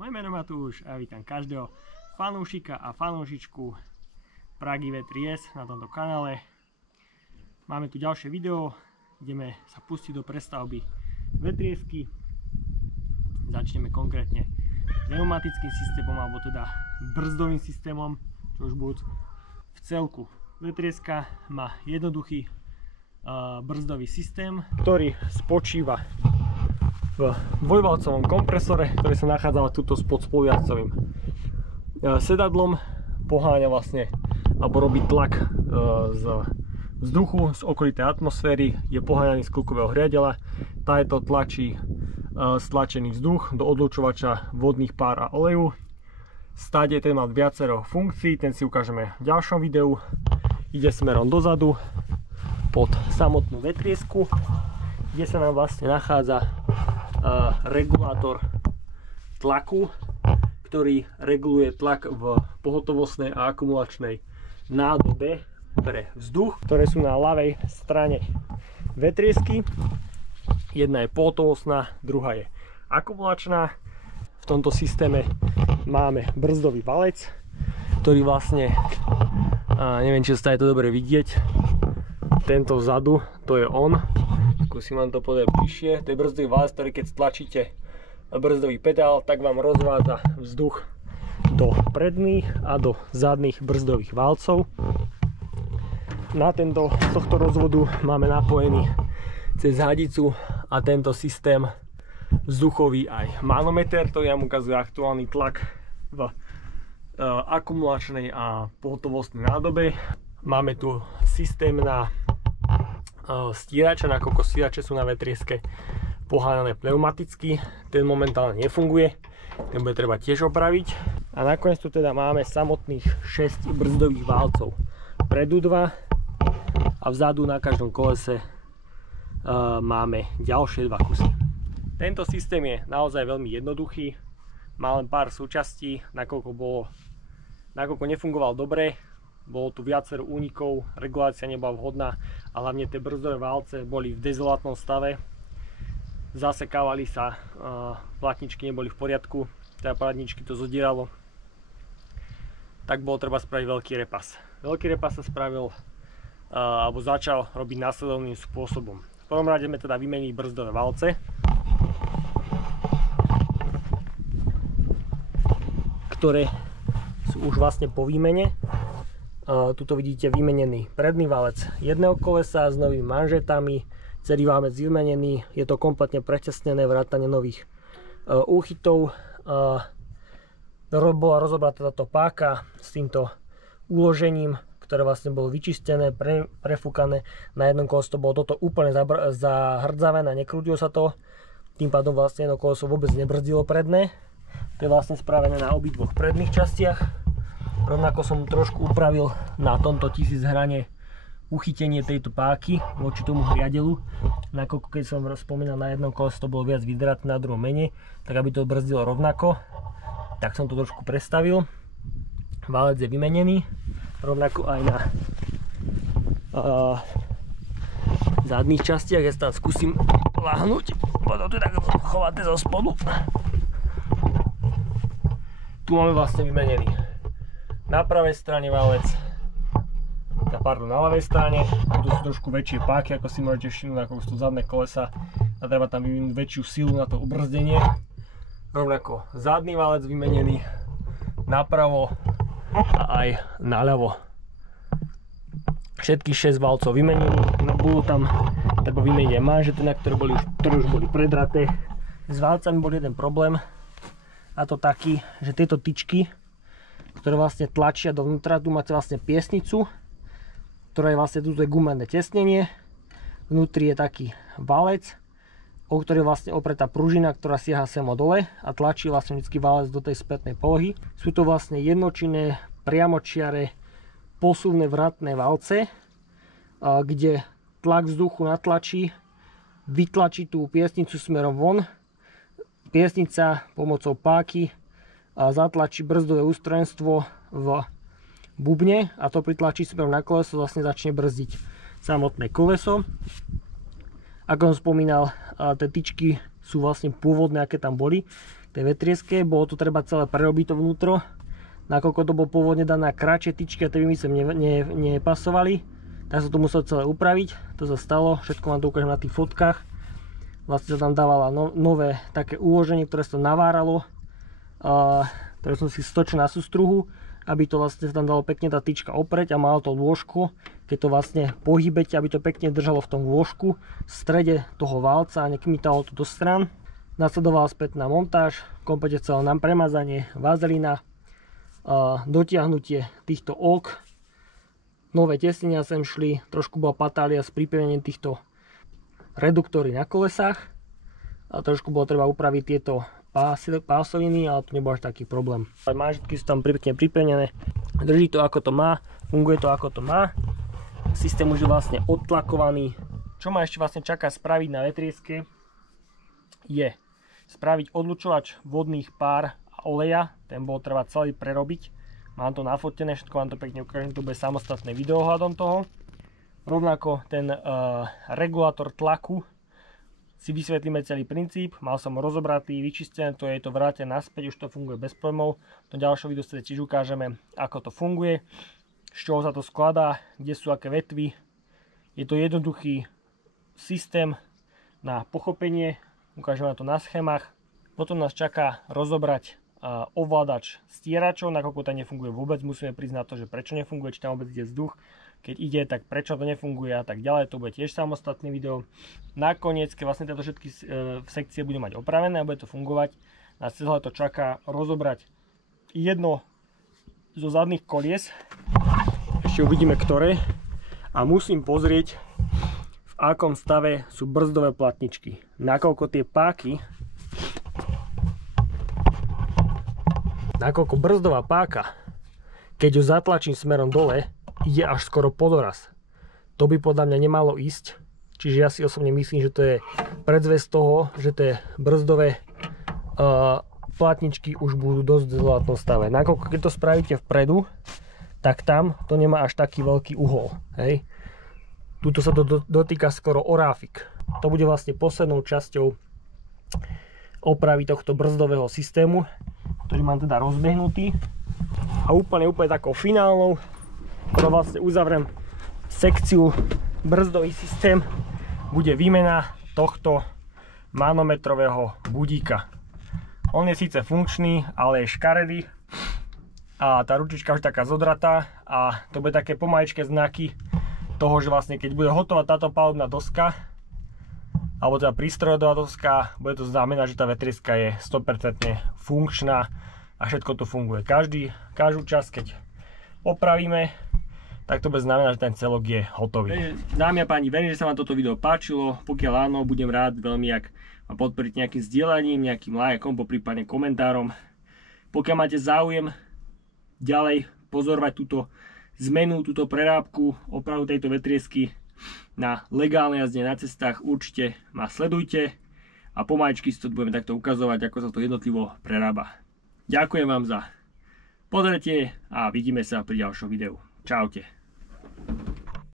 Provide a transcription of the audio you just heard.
Moje meno je Matúš a vítam každého fanúšika a fanúšičku Pragy V3S na tomto kanále. Máme tu ďalšie video, ideme sa pustiť do prestavby V3S-ky. Začneme konkrétne pneumatickým systémom, alebo teda brzdovým systémom, čo už budú v celku. V3S-ka má jednoduchý brzdový systém, ktorý spočíva v dvojvalcovom kompresore, ktorý sa nachádza tuto spod spolujazdcovým sedadlom. Poháňa vlastne alebo robí tlak z vzduchu, z okolitej atmosféry, je poháňaný z klukového hriadela. Táto tlačí stlačený vzduch do odlučovača vodných pár a oleju. Stáde ten má viacero funkcií, ten si ukážeme v ďalšom videu. Ide smerom dozadu pod samotnú V3S-ku, kde sa nám vlastne nachádza regulátor tlaku, ktorý reguluje tlak v pohotovostnej a akumulačnej nádobe pre vzduch, ktoré sú na ľavej strane V3S-ky. Jedna je pohotovostná, druhá je akumulačná. V tomto systéme máme brzdový valec, ktorý vlastne, neviem, či sa je to dobre vidieť, tento vzadu, to je on. Skúsim vám to podať bližšie. To je brzdový valec, ktorý keď stlačíte brzdový pedál, tak vám rozvádza vzduch do predných a do zadných brzdových valcov. Na tohto rozvodu máme napojený cez hadicu a tento systém vzduchový aj manometer, ktorý nám ukazuje aktuálny tlak v akumulačnej a pohotovostnej nádobe. Máme tu systém na stírače, nakoľko stírače sú na V3S-ke poháňané pneumaticky, ten momentálne nefunguje, ten bude treba tiež opraviť. A nakoniec tu teda máme samotných 6 brzdových válcov, predu 2 a vzadu na každom kolese máme ďalšie 2 kusy. Tento systém je naozaj veľmi jednoduchý, má len pár súčastí, nakoľko nefungoval dobre, bolo tu viacero únikov, regulácia nebola vhodná a hlavne tie brzdové válce boli v dezolátnom stave. Zasekávali sa, platničky neboli v poriadku, teda platničky to zodieralo. Tak bolo treba spraviť veľký repas. Veľký repas sa spravil, alebo začal robiť následovným spôsobom. V prvom rade sme teda vymenili brzdové válce, ktoré sú už vlastne po výmene. Tuto vidíte vymenený predný valec jedného kolesa s novými manžetami, celý valec vymenený, je to kompletne pretesnené, vrátane nových úchytov. Bola rozobratá táto páka s týmto uložením, ktoré vlastne bolo vyčistené, prefúkané. Na jednom kolese to bolo toto úplne zahrdzavené, nekrútilo sa to, tým pádom vlastne jedno koleso vôbec nebrzdilo predné. To je vlastne spravené na obidvoch predných častiach. Rovnako som trošku upravil na tomto 1000 hrane uchytenie tejto páky voči tomu hriadelu. Nakoľko keď som spomínal, na jednom kolese to bolo viac vydratné, na druhom menej, tak aby to brzdilo rovnako, tak som to trošku prestavil. Valec je vymenený, rovnako aj na zadných častiach. Ja sa tam skúsim láhnuť, potom to tak chováte zo spodu. Tu máme vlastne vymenený na pravej strane valec, na ľavej strane. Tu sú trošku väčšie páky, ako si môžete všimnúť, ako sú zadné kolesa a treba tam vyvinúť väčšiu silu na to ubrzdenie. Rovnako zadný valec vymenený napravo a aj naľavo. Všetkých 6 valcov vymenených, budú tam treba vymeniť aj manžety, ktoré už boli predraté. S valcami bol jeden problém, a to taký, že tieto tyčky, ktoré vlastne tlačia dovnútra, tu máte vlastne piesnicu, ktorá je vlastne, tu je gumené tesnenie, vnútri je taký valec, o ktorý je vlastne opretá pružina, ktorá siaha sem dole a tlačí vlastne vždycky valec do tej spätnej polohy. Sú to vlastne jednočinné, priamočiare, posuvné vratné valce, kde tlak vzduchu natlačí, vytlačí tú piesnicu smerom von. Piesnica pomocou páky zatlačí brzdové ústrojenstvo v bubne a to pritlačí smerom na koleso, vlastne začne brzdiť samotné koleso. Ako som spomínal, tie tyčky sú vlastne pôvodné, aké tam boli. tej vetrieske. Bolo to treba celé prerobiť to vnútro, nakoľko to bolo pôvodne dané na kratšie tyčky a tie by sem nepasovali, tak sa to muselo celé upraviť. To sa stalo, všetko vám to ukážem na tých fotkách. Vlastne sa tam dávala nové také uloženie, ktoré sa naváralo, ktoré som si stočil na sústruhu, aby to vlastne sa tam dalo pekne tá tyčka opreť a malo to lôžko, keď to vlastne pohybete, aby to pekne držalo v tom lôžku v strede toho válca a nekmitalo to do strán. Nasledovala spätná montáž, komplete celé nám premazanie, vazelina, dotiahnutie týchto ok, nové tesnenia sem šli, trošku bola patália s pripevnením týchto reduktory na kolesách a trošku bolo treba upraviť tieto pásoviny, ale to nebol až taký problém. Manžetky sú tam pekne pripevnené, drží to ako to má, funguje to ako to má. Systém už je vlastne odtlakovaný. Čo ma ešte vlastne čaká spraviť na vetrieske je spraviť odlučovač vodných pár a oleja. Ten bol treba celý prerobiť. Mám to nafotené, všetko vám to pekne ukážem, to bude samostatné video ohľadom toho. Rovnako ten regulátor tlaku si vysvetlíme celý princíp, mal som ho rozobratý, vyčistené, to je to vrátené naspäť, už to funguje bez problémov. Do ďalšieho videu sa tiež ukážeme, ako to funguje, z čoho sa to skladá, kde sú aké vetvy. Je to jednoduchý systém na pochopenie, ukážeme to na schémach. Potom nás čaká rozobrať ovládač stieračov, nakoľko to nefunguje vôbec, musíme priznať to, že prečo nefunguje, či tam vôbec ide vzduch, keď ide, tak prečo to nefunguje a tak ďalej, to bude tiež samostatný video. Nakoniec, keď vlastne tieto všetky sekcie budú mať opravené a bude to fungovať, nás celé to čaká rozobrať jedno zo zadných kolies, ešte uvidíme ktoré, a musím pozrieť, v akom stave sú brzdové platničky, nakoľko tie páky, nakoľko brzdová páka, keď ju zatlačím smerom dole, ide až skoro po doraz. To by podľa mňa nemalo ísť, čiže ja si osobne myslím, že to je predzvesť toho, že tie brzdové platničky už budú dosť v zlatnom stave. Nakoľko keď to spravíte vpredu, tak tam to nemá až taký veľký uhol. Hej. Tuto sa to dotýka skoro oráfik. To bude vlastne poslednou časťou opravy tohto brzdového systému, ktorý mám teda rozbehnutý. A úplne takou finálnou, ktorá vlastne uzavriem sekciu brzdový systém, bude výmena tohto manometrového budíka. On je síce funkčný, ale je škaredý a tá ručička už taká zodratá a to bude také pomaličké znaky toho, že vlastne keď bude hotová táto palubná doska alebo teda prístrojová doska, bude to znamenať, že tá vetrieska je 100% funkčná a všetko tu funguje. Každú časť, keď opravíme, tak to bude znamenať, že ten celok je hotový. Dámy a páni, verím, že sa vám toto video páčilo. Pokiaľ áno, budem rád veľmi, ak ma podporiť nejakým zdieľaním, nejakým lajkom, poprípadne komentárom. Pokiaľ máte záujem ďalej pozorovať túto zmenu, túto prerábku, opravu tejto vetriesky na legálnej jazde na cestách, určite ma sledujte a pomaličky si to budeme takto ukazovať, ako sa to jednotlivo prerába. Ďakujem vám za pozretie a vidíme sa pri ďalšom videu. Čaute.